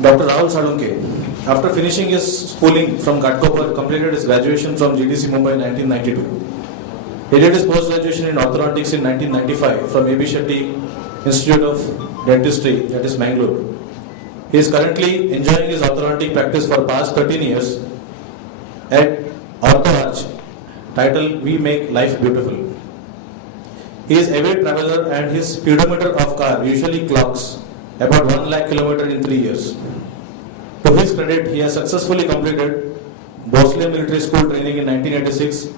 Dr. Rahul Salunke, after finishing his schooling from Ghatkopar, completed his graduation from GDC Mumbai in 1992. He did his post-graduation in orthodontics in 1995 from A.B. Shetty Institute of Dentistry, that is Mangalore. He is currently enjoying his orthodontic practice for past 13 years at OrthoArch, titled We Make Life Beautiful. He is avid traveler and his speedometer of car usually clocks about 1 lakh kilometer in 3 years. To his credit, he has successfully completed Bosley Military School training in 1986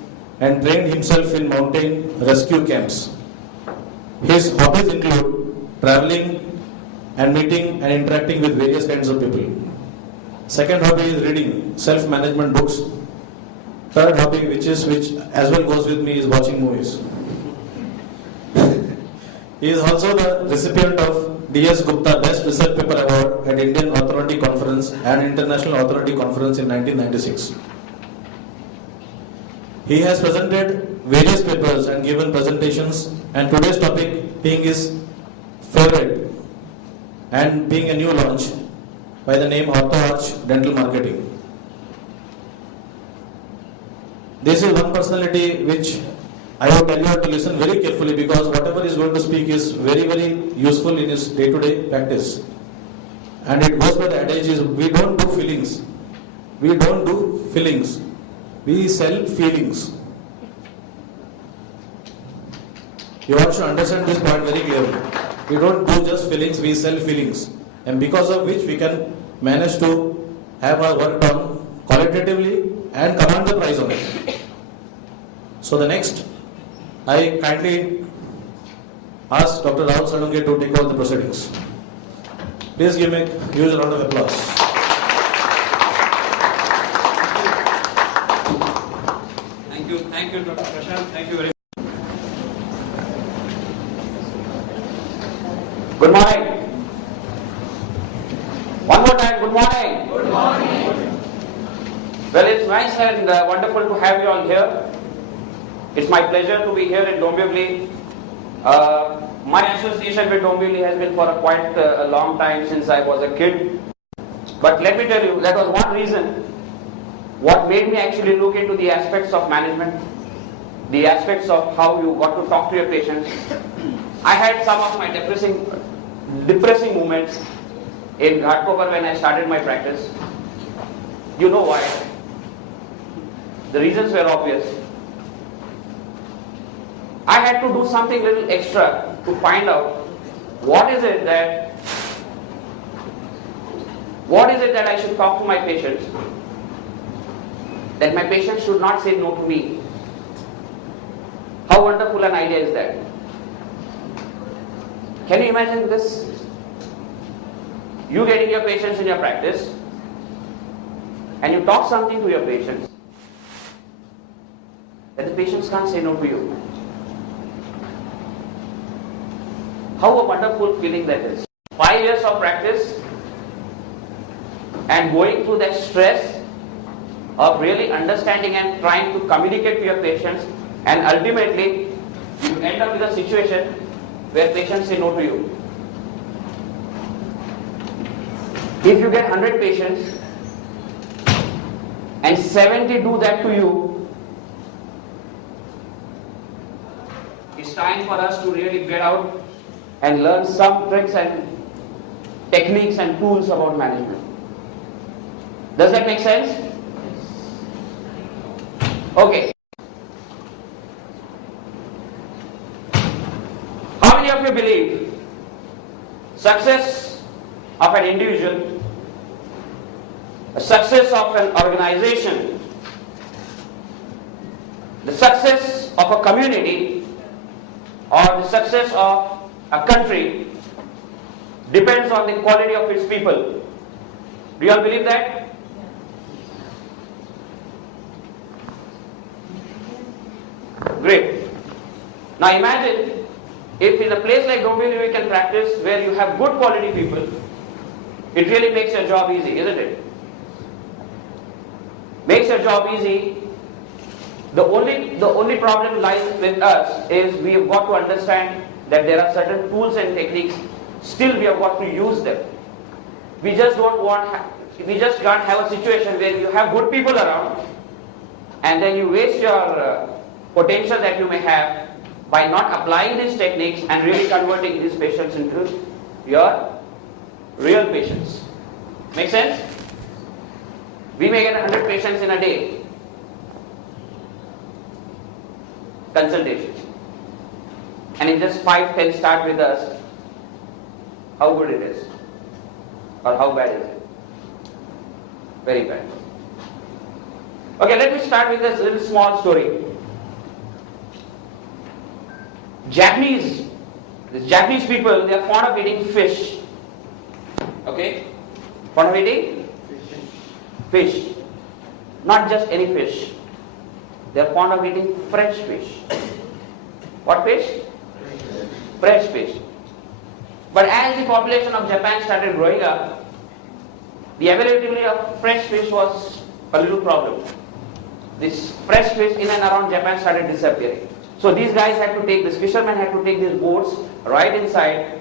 and trained himself in mountain rescue camps. His hobbies include traveling and meeting and interacting with various kinds of people. Second hobby is reading self-management books. Third hobby, which as well goes with me, is watching movies. He is also the recipient of D.S. Gupta Best Research Paper Award at Indian Orthodontic Conference and International Orthodontic Conference in 1996. He has presented various papers and given presentations, and today's topic being his favorite and being a new launch by the name OrthoArch Dental Marketing. This is one personality which I would tell you to listen very carefully, because whatever he is going to speak is very, very useful in his day-to-day practice. And it goes by the adage is, we don't do fillings. We don't do fillings. We sell feelings. You all should understand this point very clearly. We don't do just fillings, we sell feelings. And because of which we can manage to have our work done qualitatively and command the price on it. So the next, I kindly ask Dr. Rahul Salunke to take over the proceedings. Please give me a huge round of applause. Thank you, Dr. Prashant. Thank you very much. Good morning. One more time, good morning. Good morning. Well, it's nice and wonderful to have you all here. It's my pleasure to be here at Dombivli. My association with Dombivli has been for quite a long time, since I was a kid. But let me tell you, that was one reason what made me actually look into the aspects of management, the aspects of how you got to talk to your patients. I had some of my depressing moments in Ghatkopar when I started my practice. You know why? The reasons were obvious. I had to do something little extra to find out what is it that I should talk to my patients, that my patients should not say no to me. How wonderful an idea is that? Can you imagine this? You getting your patients in your practice and you talk something to your patients that the patients can't say no to you. How a wonderful feeling that is. 5 years of practice and going through that stress of really understanding and trying to communicate to your patients, and ultimately you end up with a situation where patients say no to you. If you get 100 patients and 70 do that to you, it's time for us to really get out and learn some tricks and techniques and tools about management. Does that make sense? Okay. How many of you believe success of an individual, the success of an organization, the success of a community, or the success of a country depends on the quality of its people? Do you all believe that? Great. Now imagine if in a place like Dombivli we can practice where you have good quality people, it really makes your job easy, isn't it? Makes your job easy. The only problem lies with us is we have got to understand that there are certain tools and techniques, still we have got to use them. we just can't have a situation where you have good people around and then you waste your potential that you may have by not applying these techniques and really converting these patients into your real patients. Make sense? We may get 100 patients in a day. Consultations. And if just 5-10 start with us, how good it is? Or how bad is it? Very bad. Okay, let me start with this little small story. These Japanese people, they are fond of eating fish. Okay? Fond of eating? Fish. Not just any fish. They are fond of eating fresh fish. What fish? Fresh fish. But as the population of Japan started growing up, the availability of fresh fish was a little problem. This fresh fish in and around Japan started disappearing. So these guys had to take, this fishermen had to take these boats right inside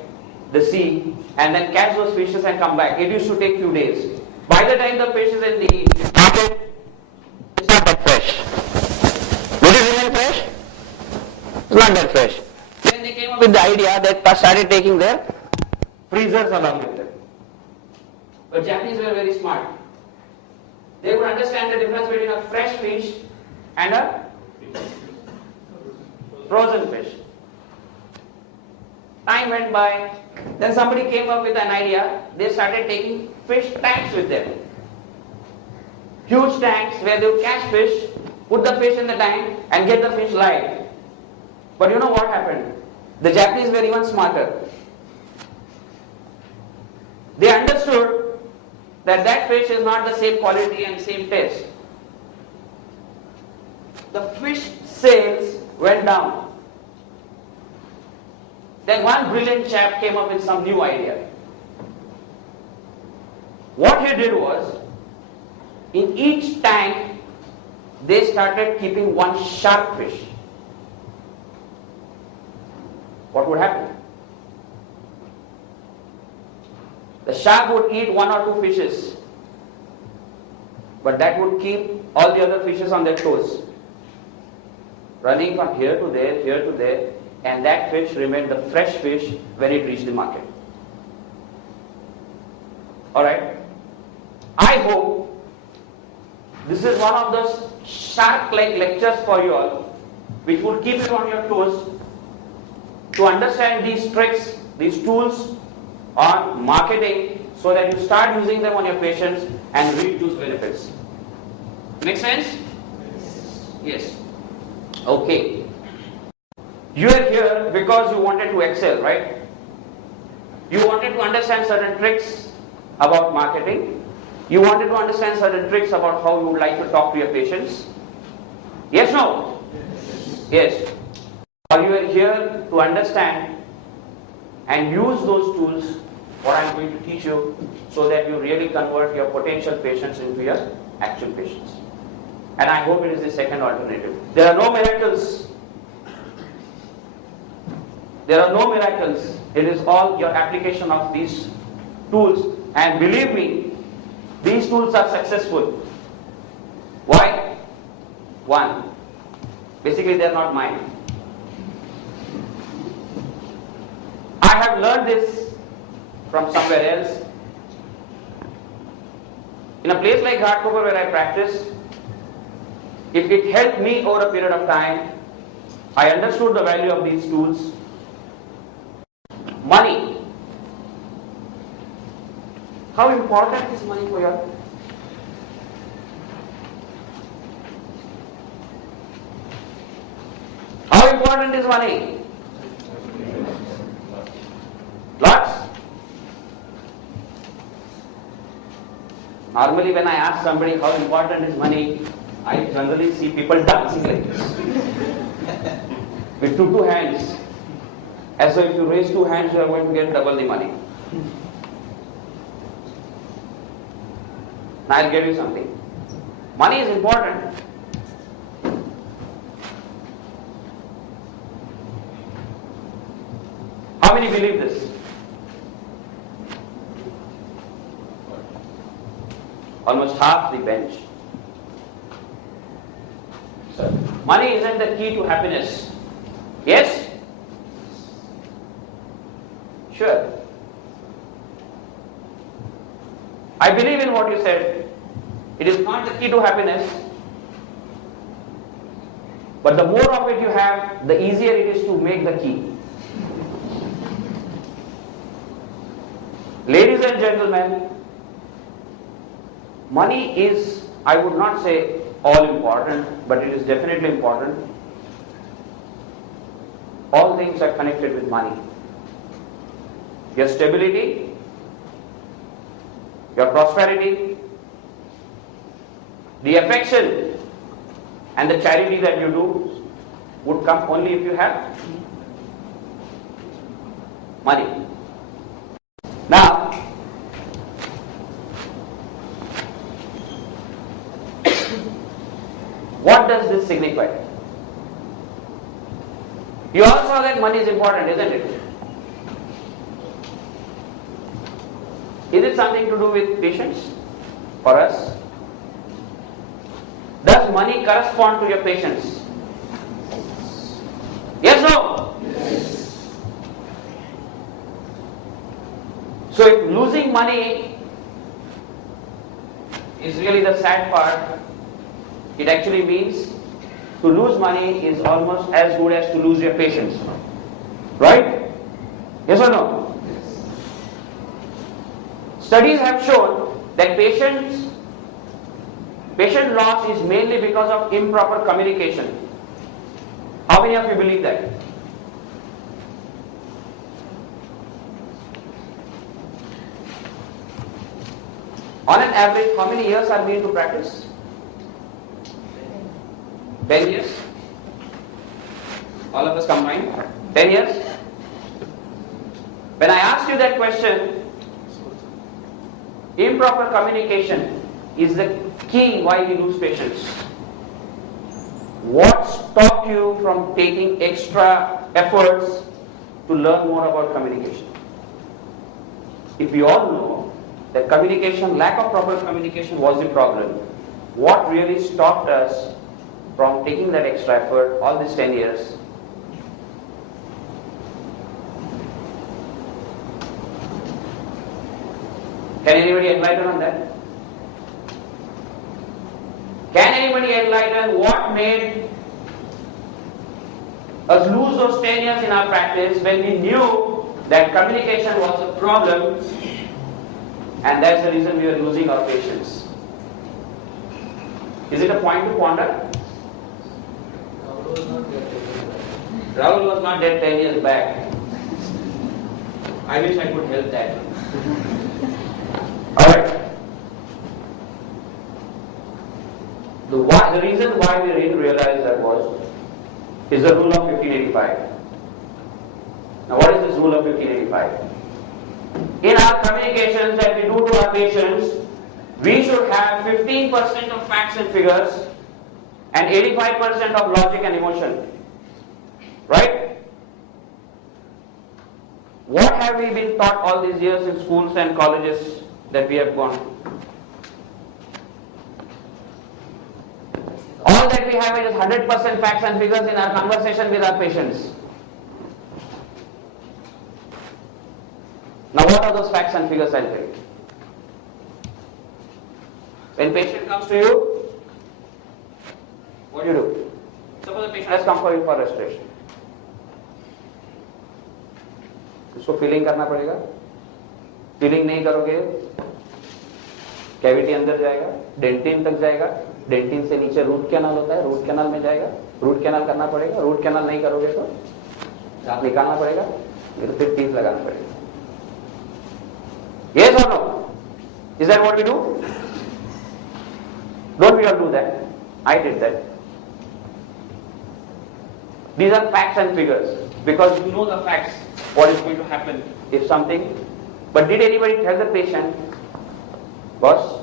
the sea and then catch those fishes and come back. It used to take few days. By the time the fish is in the market, it's not that fresh. Will it remain fresh? It's not that fresh. Then they came up with the idea that started taking their freezers along with them. But Japanese were very smart. They would understand the difference between a fresh fish and a frozen fish. Time went by, then somebody came up with an idea. They started taking fish tanks with them. Huge tanks where they would catch fish, put the fish in the tank and get the fish live. But you know what happened? The Japanese were even smarter. They understood that that fish is not the same quality and same taste. The fish sales went down. Then one brilliant chap came up with some new idea. What he did was, in each tank, they started keeping one shark fish. What would happen? The shark would eat 1 or 2 fishes, but that would keep all the other fishes on their toes, running from here to there, and that fish remained the fresh fish when it reached the market. Alright? I hope this is one of those shark-like lectures for you all, which will keep you on your toes to understand these tricks, these tools on marketing, so that you start using them on your patients and reap those benefits. Make sense? Yes. Okay. You are here because you wanted to excel, right? You wanted to understand certain tricks about marketing. You wanted to understand certain tricks about how you would like to talk to your patients. Yes, no? Yes. Or you are here to understand and use those tools, what I am going to teach you, so that you really convert your potential patients into your actual patients. And I hope it is the second alternative. There are no miracles. There are no miracles. It is all your application of these tools. And believe me, these tools are successful. Why? One, basically they are not mine. I have learned this from somewhere else. In a place like Ghatkopar where I practice, if it helped me over a period of time, I understood the value of these tools. Money. How important is money for you? How important is money? Lots. Normally when I ask somebody how important is money, I generally see people dancing like this. With two hands. As though if you raise 2 hands, you are going to get double the money. Now I'll give you something. Money is important. How many believe this? almost half the bench. So, money isn't the key to happiness. Yes? Sure. I believe in what you said. It is not the key to happiness. But the more of it you have, the easier it is to make the key. Ladies and gentlemen, money is, I would not say all important, but it is definitely important. All things are connected with money. Your stability, your prosperity, the affection and the charity that you do would come only if you have money. Now, what does this signify? You all saw that money is important, isn't it? Is it something to do with patience for us? Does money correspond to your patience? Yes, no? Yes. So if losing money is really the sad part, it actually means to lose money is almost as good as to lose your patience. Right? Yes or no? Yes. Studies have shown that patient loss is mainly because of improper communication. How many of you believe that? On an average, how many years are we into practice? 10 years? All of us combined? 10 years? When I asked you that question, improper communication is the key why we lose patience. What stopped you from taking extra efforts to learn more about communication? If we all know that communication, lack of proper communication was the problem, what really stopped us from taking that extra effort all these 10 years? Can anybody enlighten on that? Can anybody enlighten what made us lose those 10 years in our practice when we knew that communication was a problem and that's the reason we were losing our patience? Is it a point to ponder? Rahul was not dead 10 years back. I wish I could help that. Alright. The reason why we didn't realize that is the rule of 1585. Now what is this rule of 1585? In our communications that we do to our patients, we should have 15% of facts and figures and 85% of logic and emotion. Right? What have we been taught all these years in schools and colleges that we have gone? All that we have is 100% facts and figures in our conversation with our patients. Now what are those facts and figures, I'll tell you. When patient comes to you, what do? Suppose the patient has come for you for restoration. उसको feeling करना पड़ेगा. Feeling नहीं करोगे cavity अंदर जाएगा, dentin तक जाएगा, dentin से नीचे रूट कैनाल होता है, रूट कैनाल में जाएगा, रूट कैनाल करना पड़ेगा, रूट कैनाल नहीं करोगे तो दांत निकालना पड़ेगा, फिर टीथ लगाना पड़ेगा. Yes or no? Is that what we do? Don't we all do that? I did that. These are facts and figures because you know the facts, what is going to happen if something. But did anybody tell the patient, boss,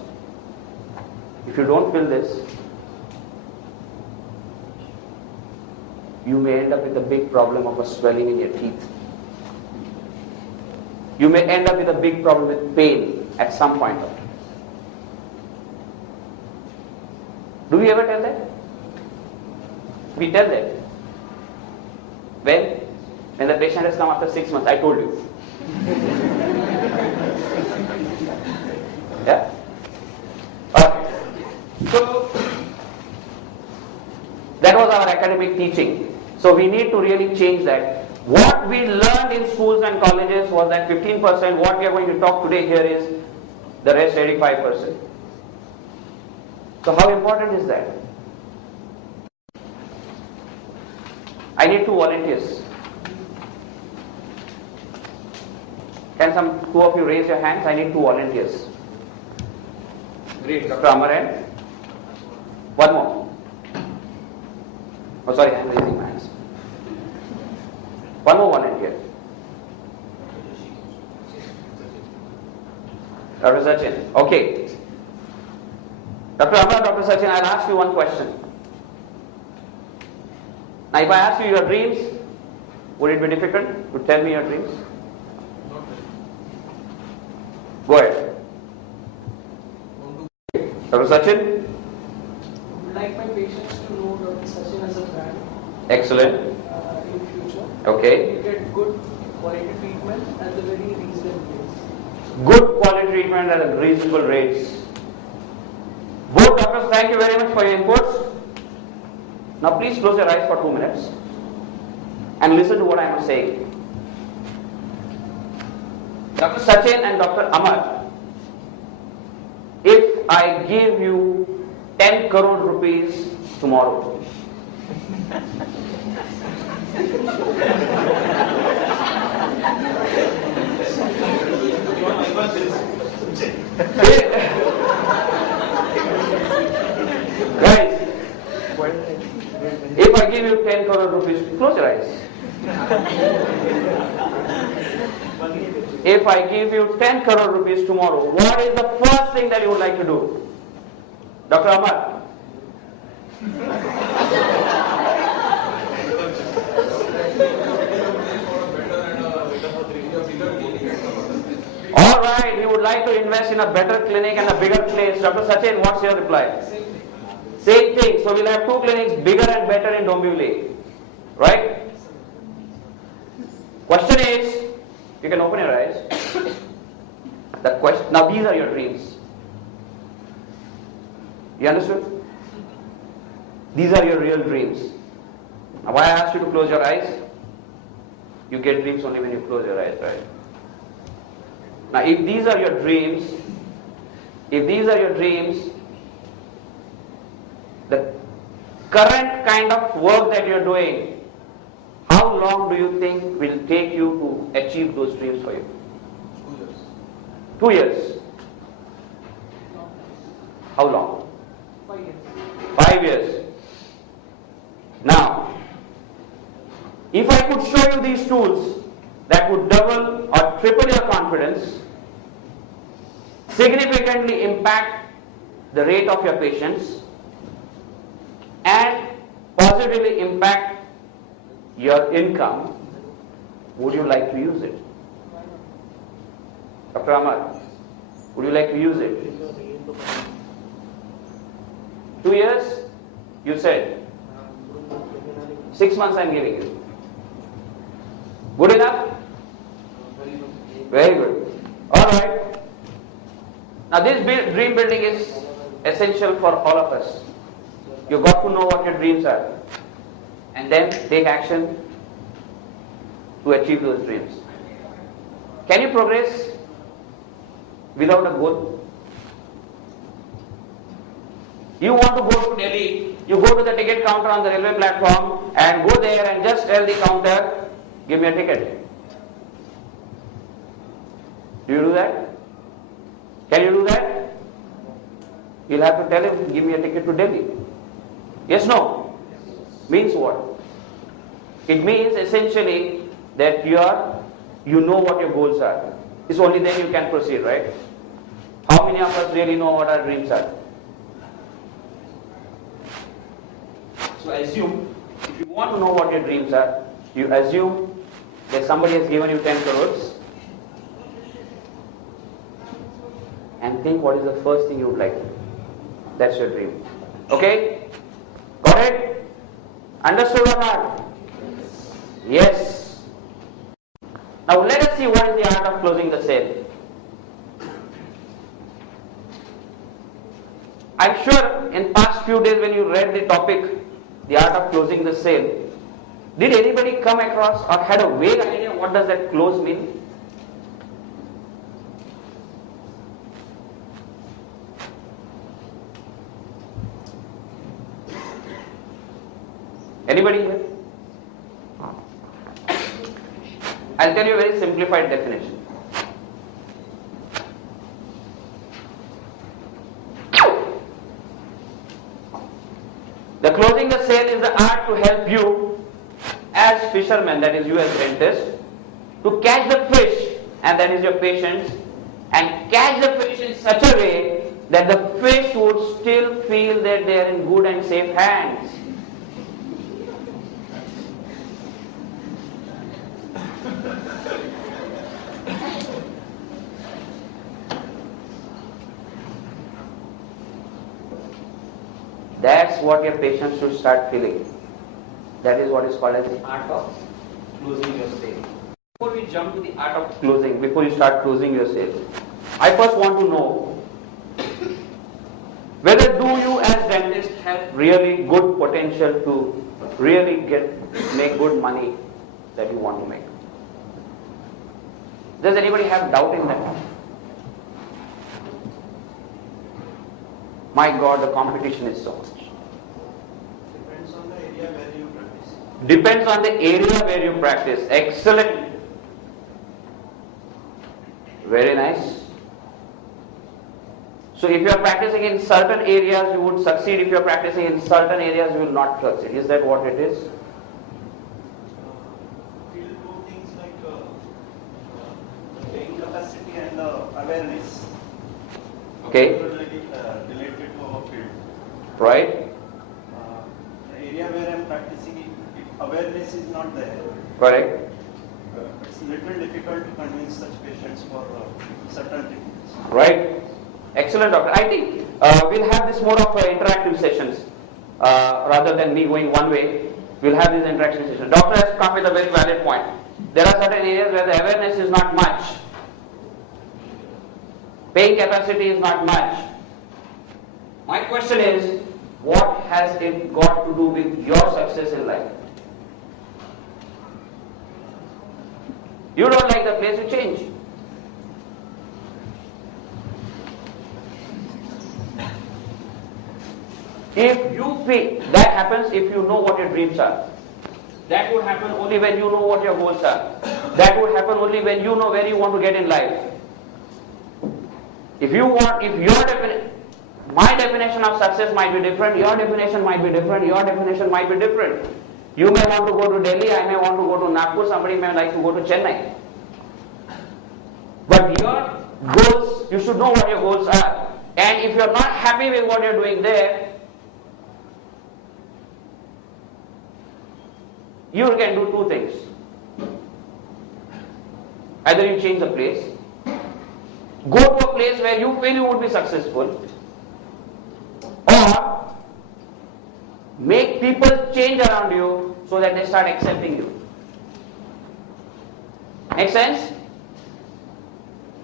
if you don't fill this, you may end up with a big problem of a swelling in your teeth. You may end up with a big problem with pain at some point of time. Do we ever tell that? We tell that. When the patient has come after 6 months, I told you. Yeah? Alright. So, that was our academic teaching. So we need to really change that. What we learned in schools and colleges was that 15%, what we are going to talk today here is the rest 85%. So how important is that? I need 2 volunteers. Can two of you raise your hands? I need 2 volunteers. Great. Dr. Amar and one more. Oh, sorry, I am raising my hands. One more volunteer. Dr. Sachin. Okay. Dr. Amar, Dr. Sachin, I'll ask you one question. Now, if I ask you your dreams, would it be difficult to tell me your dreams? Go ahead. Dr. Sachin? I would like my patients to know Dr. Sachin as a brand. Excellent. In future. Okay. They get good quality treatment at the very reasonable rates. Good quality treatment at reasonable rates. Both doctors, thank you very much for your inputs. Now please close your eyes for 2 minutes and listen to what I am saying. Dr. Sachin and Dr. Amar, if I give you 10 crore rupees tomorrow, guys, if I give you 10 crore rupees, close your eyes. If I give you 10 crore rupees tomorrow, what is the first thing that you would like to do? Dr. Amar? Alright, you would like to invest in a better clinic and a bigger place. Dr. Sachin, what's your reply? Same thing. So we'll have 2 clinics, bigger and better in Dombivli. Right? Question is, you can open your eyes. The question, now these are your dreams. You understood? These are your real dreams. Now why I asked you to close your eyes? You get dreams only when you close your eyes, right? Now if these are your dreams, the current kind of work that you're doing, how long do you think will take you to achieve those dreams for you? 2 years. 2 years. How long? 5 years. 5 years. Now, if I could show you these tools that would double or triple your confidence, significantly impact the rate of your patients, and positively impact your income, would you like to use it? Dr. Amar, would you like to use it? 2 years? You said. 6 months I am giving you. Good enough? Very good. Alright. Now this dream building is essential for all of us. You got to know what your dreams are and then take action to achieve those dreams. Can you progress without a goal? You want to go to Delhi, you go to the ticket counter on the railway platform and go there and just tell the counter, give me a ticket. Do you do that? Can you do that? You'll have to tell him, give me a ticket to Delhi. Yes, no? Means what? It means essentially that you know what your goals are. It's only then you can proceed, right? How many of us really know what our dreams are? So assume, if you want to know what your dreams are, you assume that somebody has given you 10 crores and think what is the first thing you would like to do. That's your dream. Okay? Got it? Understood or not? Yes. Now let us see what is the art of closing the sale. I'm sure in past few days when you read the topic, the art of closing the sale, did anybody come across or had a vague idea what does that close mean? Anybody here? I'll tell you a very simplified definition. The closing the sale is the art to help you as fishermen, that is you as dentist, to catch the fish, and that is your patients, and catch the fish in such a way that the fish would still feel that they are in good and safe hands. That's what your patients should start feeling. That is what is called as the art of closing your sale. Before we jump to the art of closing, before you start closing your sale, I first want to know whether do you as dentists have really good potential to really make good money that you want to make. Does anybody have doubt in that? My God, the competition is so much. Depends on the area where you practice. Depends on the area where you practice. Excellent. Very nice. So if you are practicing in certain areas, you would succeed. If you are practicing in certain areas, you will not succeed. Is that what it is? Feel two things like the paying capacity and the awareness. Okay. Related to our field. Right? The area where I am practicing, if awareness is not there, Correct. it's a little difficult to convince such patients for certain treatments. Right? Excellent, doctor. I think we'll have this more of interactive sessions rather than me going one way. We'll have these interaction sessions. Doctor has come with a very valid point. There are certain areas where the awareness is not much. Paying capacity is not much. My question is, what has it got to do with your success in life? You don't like the place, you change. If you feel, that happens if you know what your dreams are. That would happen only when you know what your goals are. That would happen only when you know where you want to get in life. If my definition of success might be different, your definition might be different, your definition might be different. You may want to go to Delhi, I may want to go to Nagpur, somebody may like to go to Chennai. But your goals, you should know what your goals are. And if you're not happy with what you're doing there, you can do two things. Either you change the place, go to a place where you feel you would be successful, or make people change around you so that they start accepting you. Make sense?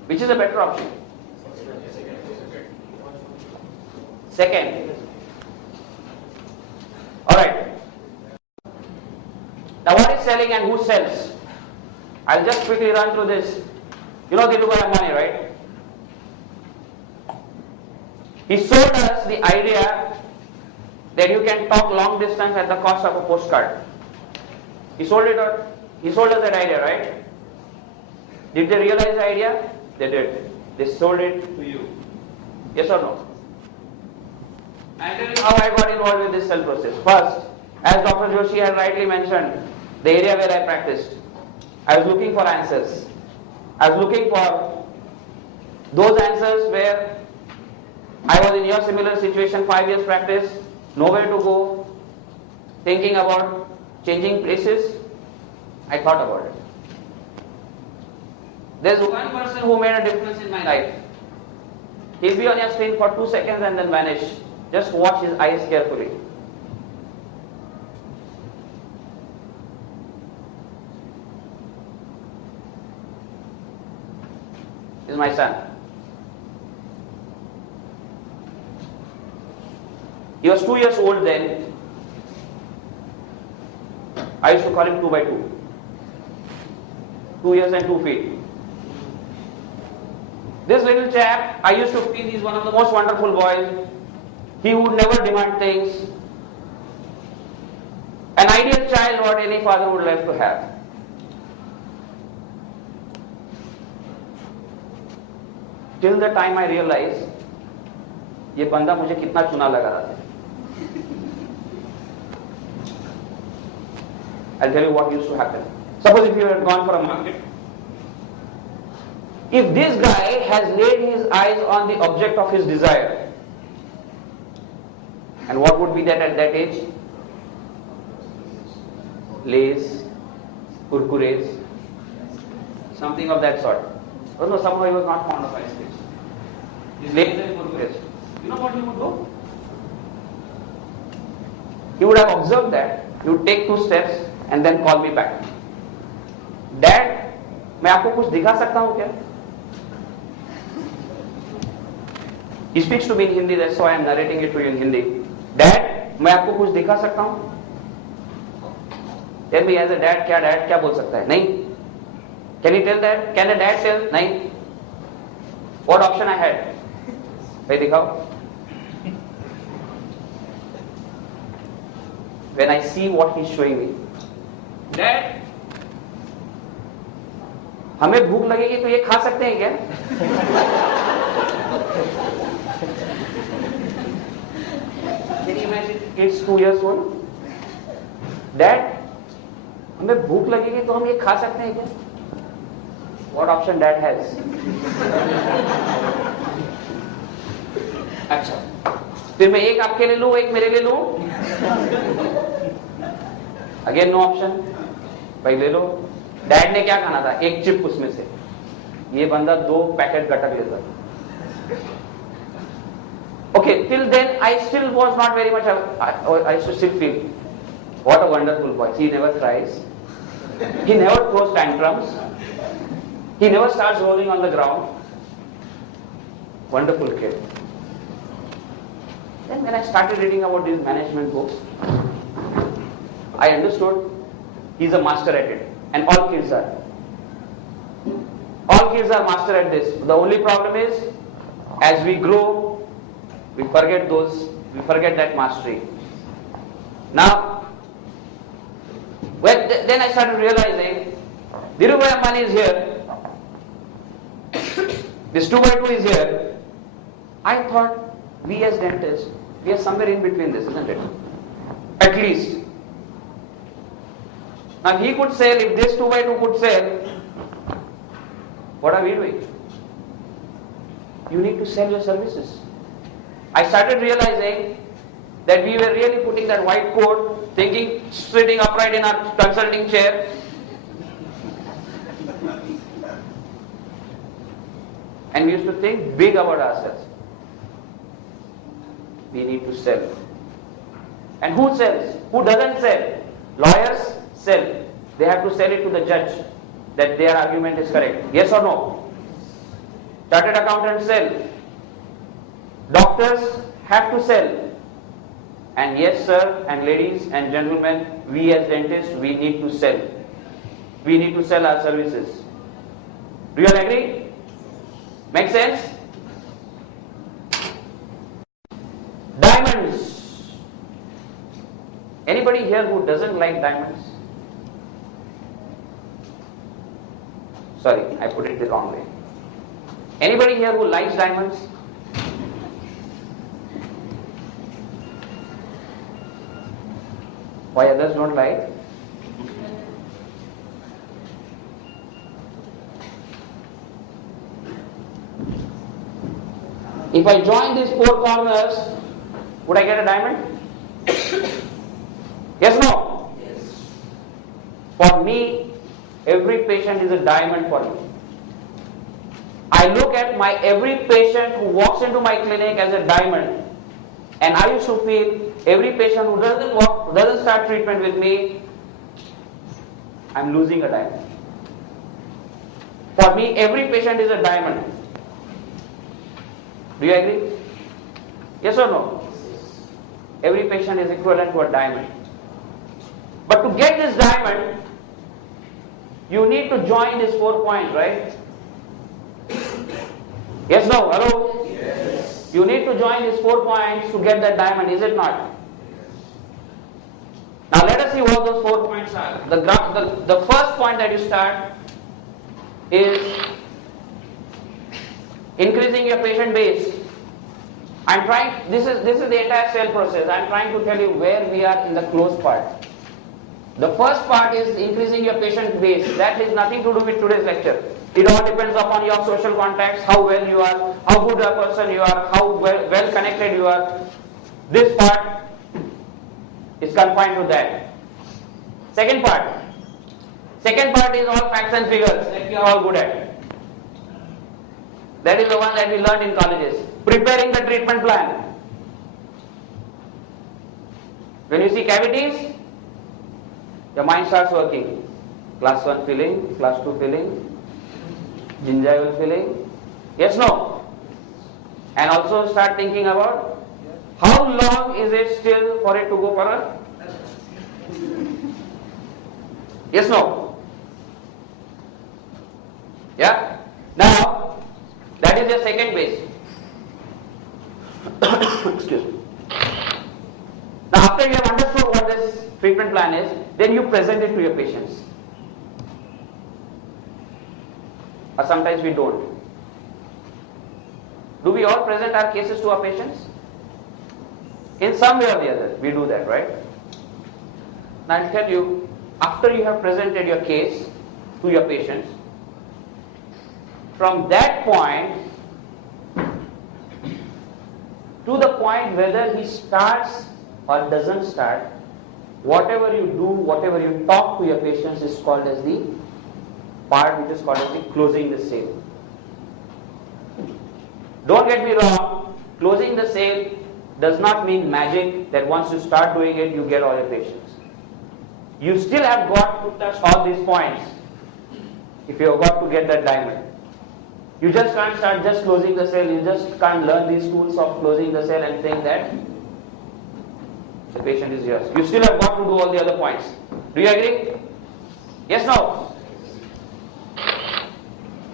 Which is a better option? Second. Alright. Now what is selling and who sells? I'll just quickly run through this. You know Dilruba Ambani, right? He sold us the idea that you can talk long distance at the cost of a postcard. He sold us that idea, right? Did they realize the idea? They did. They sold it to you. Yes or no? I'll tell you how I got involved with this sell process. First, as Dr. Joshi had rightly mentioned, the area where I practiced, I was looking for answers. I was looking for those answers where I was in your similar situation, 5 years practice, nowhere to go, thinking about changing places. I thought about it. There's one person who made a difference in my life. He'll be on your screen for 2 seconds and then vanish. Just watch his eyes carefully. This is my son. He was 2 years old then. I used to call him 2 by 2. 2 years and 2 feet. This little chap, I used to feel he's one of the most wonderful boys. He would never demand things. An ideal child, what any father would love to have. Till the time I realized, ये बंदा मुझे कितना चुना लगा रहा था. I'll tell you what used to happen. Suppose if you had gone for a market. If this guy has laid his eyes on the object of his desire, and what would be that at that age? Lays, kurkures, something of that sort. Oh no, somehow he was not fond of ice cream. His lays and kurkures. You know what he would do? He would have observed that. He would take 2 steps and then call me back. Dad, मैं आपको कुछ दिखा सकता हूँ क्या? He speaks to me in Hindi, that's why I am narrating it to you in Hindi. Dad, मैं आपको कुछ दिखा सकता हूँ? Tell me as a dad क्या बोल सकता है? नहीं. Can you tell that? Can a dad tell? नहीं. What option I had? भाई दिखाओ. When I see what he's showing me, Dad, हमें भूख लगेगी तो ये खा सकते हैं क्या? Can you imagine kids 2 years old? Dad, हमें भूख लगेगी तो हम ये खा सकते हैं क्या? What option dad has? अच्छा, फिर मैं एक आपके लिए लूं, एक मेरे लिए लूं? Again no option. भाई ले लो. डैड ने क्या खाना था? एक चिप उसमें से. ये बंदा 2 पैकेट गटक लेता. Okay, till then I still was not very much. I used to still feel, what a wonderful boy. He never cries. He never throws tantrums. He never starts rolling on the ground. Wonderful kid. Then when I started reading about these management books, I understood he's a master at it. And all kids are. All kids are master at this. The only problem is, as we grow, we forget that mastery. Now, then I started realizing, Dhirubhai Ambani is here. This 2 by 2 is here. I thought, we as dentists, we are somewhere in between this, isn't it? At least. Now he could sell, if this 2 by 2 could sell, what are we doing? You need to sell your services. I started realizing that we were really putting that white coat, thinking, sitting upright in our consulting chair. And we used to think big about ourselves. We need to sell. And who sells? Who doesn't sell? Lawyers sell. They have to sell it to the judge that their argument is correct. Yes or no? Chartered accountants sell. Doctors have to sell. And yes, sir, and ladies and gentlemen, we as dentists, we need to sell. We need to sell our services. Do you all agree? Make sense? Diamonds. Anybody here who doesn't like diamonds? Sorry, I put it the wrong way. Anybody here who likes diamonds? Why others don't like? If I join these 4 corners, would I get a diamond? Yes, no? Yes. For me, every patient is a diamond for me. I look at my every patient who walks into my clinic as a diamond. And I used to feel every patient who doesn't start treatment with me, I'm losing a diamond. For me, every patient is a diamond. Do you agree? Yes or no? Every patient is equivalent to a diamond. But to get this diamond, you need to join these 4 points, right? Yes, no, hello? Yes. You need to join these 4 points to get that diamond, is it not? Now let us see what those 4 points are. The first point that you start is increasing your patient base. This is the entire sale process. I'm trying to tell you where we are in the close part. The first part is increasing your patient base. That has nothing to do with today's lecture. It all depends upon your social contacts, how well you are, how good a person you are, how well connected you are. This part is confined to that. Second part is all facts and figures that we are all good at. That is the one that we learned in colleges. Preparing the treatment plan. When you see cavities, your mind starts working. Class 1 filling, class 2 filling, gingival filling. Yes, no? And also start thinking about how long is it still for it to go for a? Yes, no? Yeah? Now, that is your second base. Excuse me. Now, after you have understood what this treatment plan is, then you present it to your patients. Or sometimes we don't. Do we all present our cases to our patients? In some way or the other, we do that, right? Now I'll tell you, after you have presented your case to your patients, from that point to the point whether he starts or doesn't start, whatever you do, whatever you talk to your patients is called as the part which is called as the closing the sale. Don't get me wrong, closing the sale does not mean magic that once you start doing it, you get all your patients. You still have got to touch all these points if you have got to get that diamond. You just can't start just closing the sale, you just can't learn these tools of closing the sale and think that the patient is yours. You still have got to do all the other points. Do you agree? Yes, no?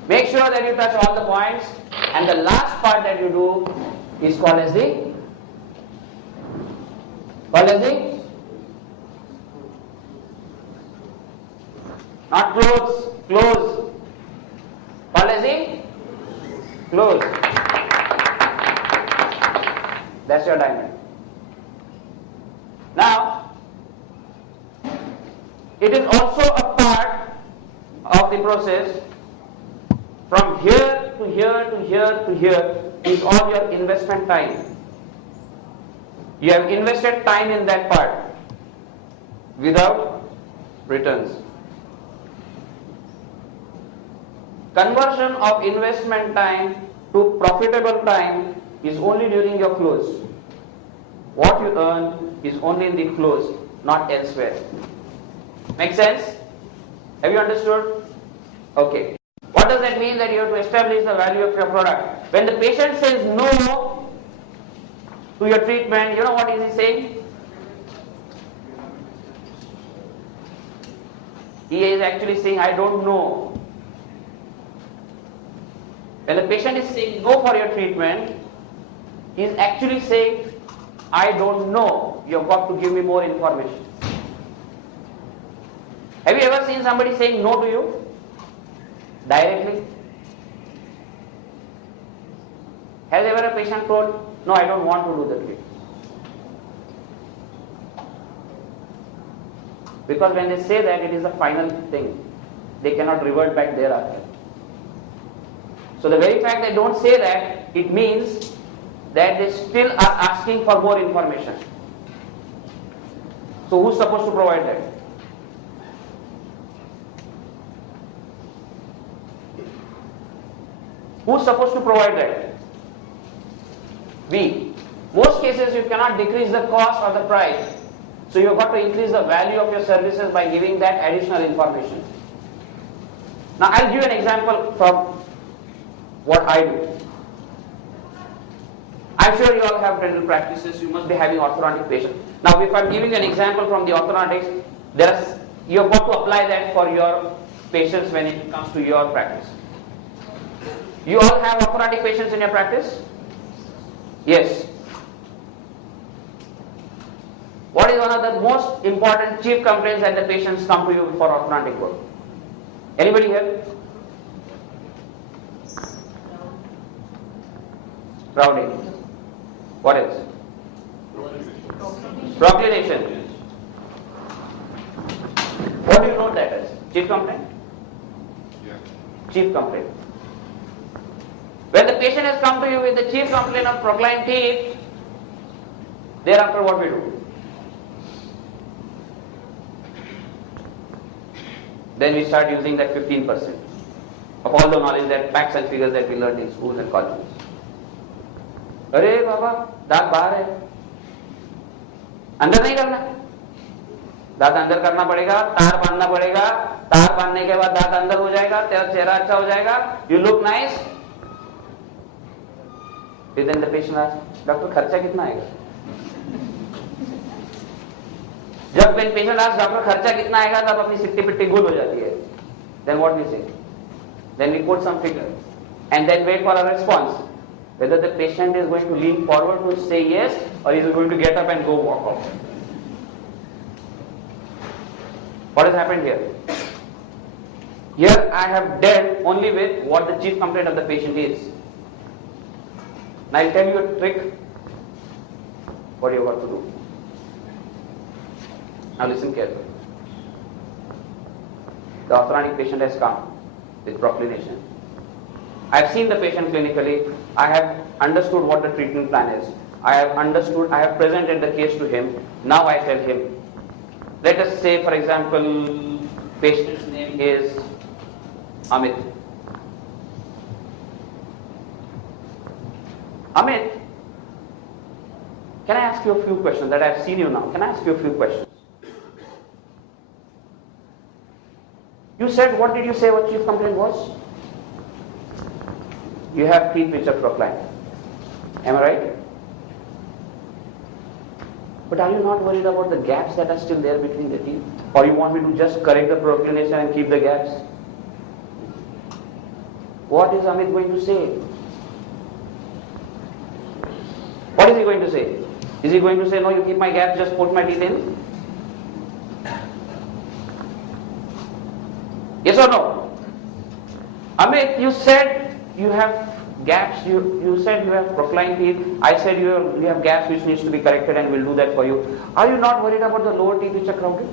Make sure that you touch all the points, and the last part that you do is called as the not close, close. Called as the close. That's your diamond. Now, it is also a part of the process. From here to here to here to here is all your investment time. You have invested time in that part without returns. Conversion of investment time to profitable time is only during your close. What you earn is only in the close, not elsewhere. Make sense? Have you understood? Okay. What does that mean? That you have to establish the value of your product. When the patient says no to your treatment, you know what is he saying? He is actually saying, I don't know. When the patient is saying no for your treatment, he is actually saying, I don't know. You have got to give me more information. Have you ever seen somebody saying no to you? Directly? Has ever a patient told, no, I don't want to do the treatment? Because when they say that, it is a final thing. They cannot revert back thereafter. So the very fact they don't say that, it means that they still are asking for more information. So who's supposed to provide that? Who's supposed to provide that? We. Most most cases you cannot decrease the cost or the price. So you've got to increase the value of your services by giving that additional information. Now I'll give an example from what I do. I'm sure you all have dental practices, you must be having orthodontic patients. Now if I'm giving an example from the orthodontics, you've got to apply that for your patients when it comes to your practice. You all have orthodontic patients in your practice? Yes. What is one of the most important chief complaints that the patients come to you for orthodontic work? Anybody here? Crowding. What else? Proclination. What do you know that as? Chief complaint? Chief complaint. When the patient has come to you with the chief complaint of proclined teeth, thereafter what we do? Then we start using that 15% of all the knowledge, that facts and figures that we learned in schools and colleges. अरे बाबा दांत बाहर है, अंदर नहीं करना, दांत अंदर करना पड़ेगा, तार बांधना पड़ेगा, तार बांधने के बाद दांत अंदर हो जाएगा, तेरा चेहरा अच्छा हो जाएगा, you look nice. Then the patient asks, doctor खर्चा कितना आएगा? जब पेशेंट asks डॉक्टर खर्चा कितना आएगा तब अपनी सिट्टी पिट्टी गुल हो जाती है. Then what we say? Then we quote some figure and then wait for a response. Whether the patient is going to lean forward to say yes or is going to get up and go walk off. What has happened here? Here I have dealt only with what the chief complaint of the patient is. Now I'll tell you a trick what you have got to do. Now listen carefully. The orthodontic patient has come with proclination. I have seen the patient clinically. I have understood what the treatment plan is. I have presented the case to him. Now I tell him, let us say for example, patient's name is Amit. Amit, can I ask you a few questions that I have seen you now? Can I ask you a few questions? You said, what did you say what chief complaint was? You have teeth which are proclined. Am I right? But are you not worried about the gaps that are still there between the teeth? Or you want me to just correct the proclination and keep the gaps? What is Amit going to say? What is he going to say? Is he going to say, no, you keep my gaps, just put my teeth in? Yes or no? Amit, you said you have gaps, you said you have proclined teeth, I said you have gaps which needs to be corrected and we'll do that for you. Are you not worried about the lower teeth which are crowded?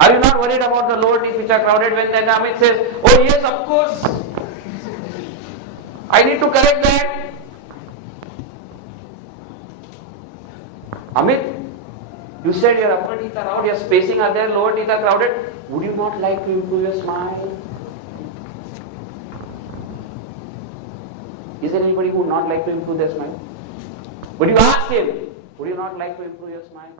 Are you not worried about the lower teeth which are crowded when then Amit says, oh yes, of course, I need to correct that. Amit, you said your upper teeth are out, your spacing are there, lower teeth are crowded. Would you not like to improve your smile? Is there anybody who would not like to improve their smile? Would you ask him, would you not like to improve your smile?